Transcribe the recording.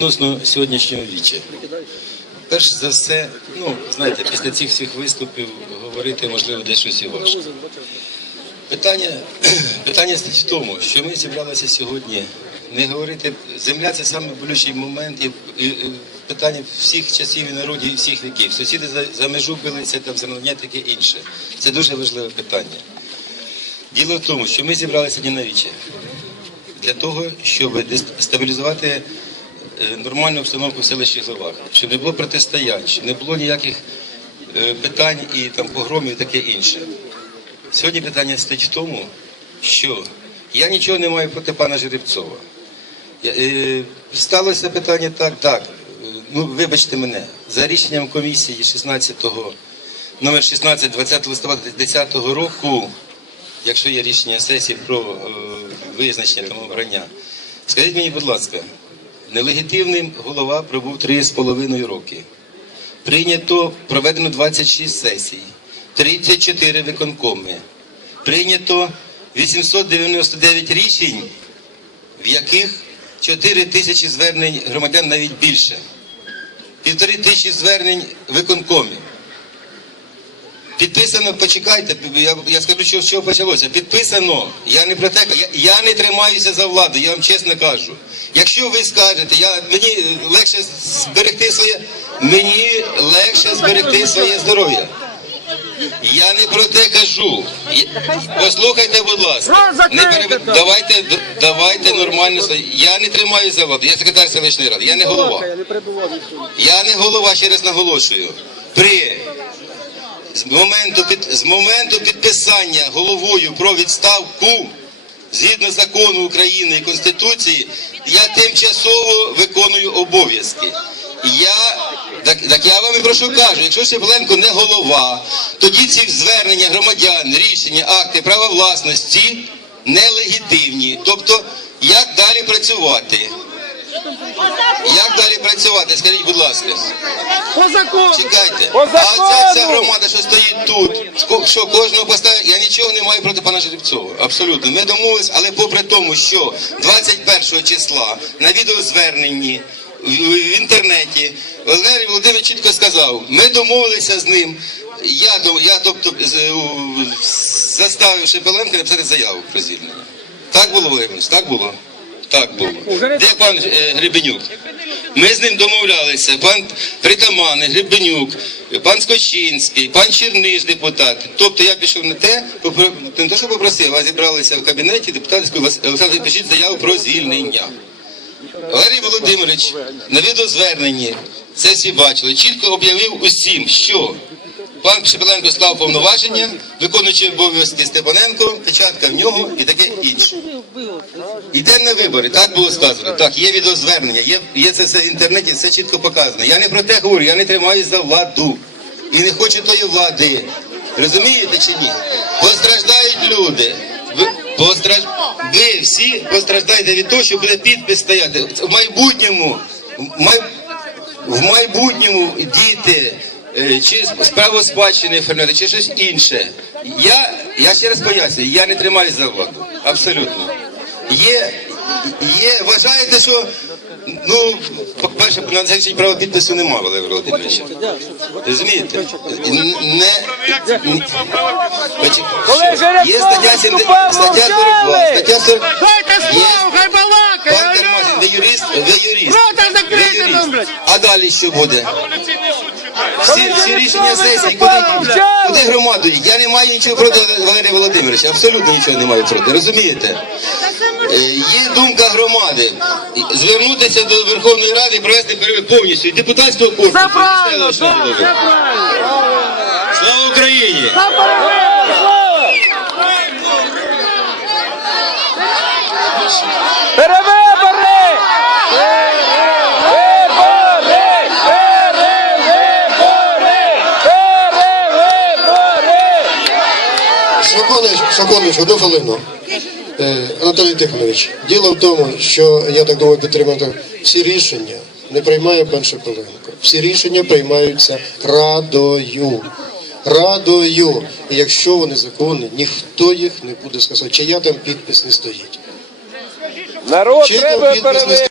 Відносно сьогоднішнього віча. Перш за все, ну, знаєте, після цих всіх виступів говорити, можливо, десь щось і важко. Питання, питання в тому, що ми зібралися сьогодні не говорити. Земля це саме болючий момент і, і, питання всіх часів і народів і всіх віків. Сусіди за, за межу билися, там зерновня таке інше. Це дуже важливе питання. Діло в тому, що ми зібралися не на для того, щоб стабілізувати нормальну обстановку в селищі Главах, щоб не було протистоянь, щоб не було ніяких е, питань і там погромів і таке інше. Сьогодні питання стоїть в тому, що я нічого не маю проти пана Жеребцова. Е, сталося питання так, так. е, Ну, вибачте мене, за рішенням комісії 16-го, номер 16 20 листопада 2010 року, якщо є рішення сесії про е, визначення там обрання, скажіть мені, будь ласка, нелегітимним голова пробув 3,5 роки. Прийнято, проведено 26 сесій, 34 виконкоми. Прийнято 899 рішень, в яких 4 тисячі звернень громадян навіть більше. Півтори тисячі звернень виконкомів. Підписано, почекайте, я, я скажу, що з чого почалося. Підписано. Я не про те, я, я не тримаюся за владу, я вам чесно кажу. Якщо ви скажете, я, мені легше зберегти своє, мені легше зберегти своє здоров'я. Я не про те кажу. Послухайте, будь ласка. Не переб... давайте, давайте нормально. Я не тримаюся за владу. Я секретар селищної ради, я не голова. Я не. Я не голова, ще раз наголошую. При з моменту, під, з моменту підписання головою про відставку згідно закону України і Конституції, я тимчасово виконую обов'язки. Я так, так я вам і прошу кажу, якщо Шепеленко не голова, тоді ці звернення громадян, рішення, акти права власності нелегітимні. Тобто, як далі працювати? Як далі працювати? Скажіть, будь ласка. По закону! Чекайте, По а ця, ця громада, що кожного поставить, я нічого не маю проти пана Жеребцова. Абсолютно. Ми домовились, але попри тому, що 21 числа на відеозверненні в, інтернеті Валерій Володимирович чітко сказав, ми домовилися з ним. Я, я тобто, з- у- заставив Шепеленка написати заяву про звільнення. Так було, Володимирович? Так було? Так було. Де пан е, Гребенюк? Ми з ним домовлялися. Пан Притамани, Гребенюк, пан Скочинський, пан Черниш, депутат. Тобто я пішов на те, не те, що попросив, а зібралися в кабінеті депутатської Олександр, пишіть заяву про звільнення. Валерій Володимирович на відеозверненні, це всі бачили, чітко об'явив усім, що пан Шепеленко склав повноваження, виконуючи обов'язки Степаненко, печатка в нього і таке інше. Йдемо на вибори, так було сказано. Так, є відеозвернення, є, є це все в інтернеті, все чітко показано. Я не про те говорю, я не тримаюсь за владу. І не хочу тої влади. Розумієте чи ні? Постраждають люди. Ви, постраж... ви всі постраждаєте від того, що буде підпис стояти. В майбутньому, в, май... в майбутньому діти. Е, Чи справу спадщини оформляти, чи щось інше. Я, я ще раз пояснюю, я не тримаюсь за владу. Абсолютно. Є, є, вважаєте, що ну, по-перше, на захищення права підпису немає, Валерій Володимирович. Розумієте? Не, Коли є стаття 70, стаття 42, Дайте слово, хай балакає! Пан Кармазін, ви юрист, ви юрист. Рота Ви юрист. А далі що буде? Всі, всі рішення сесії, куди, куди громаду? Я не маю нічого проти Валерія Володимировича, абсолютно нічого не маю проти, розумієте? Е, Є думка громади звернутися до Верховної Ради і провести перевибори повністю і депутатського корпусу. Це правильно, це правильно! Слава Україні! Слава! Свободович, одну хвилину. Е, Анатолій Тихонович, діло в тому, що я так думаю, підтримати всі рішення не приймає пан Шепеленко. Всі рішення приймаються радою. Радою. І якщо вони законні, ніхто їх не буде сказати, чия там підпис не стоїть. Народ там треба перевибори!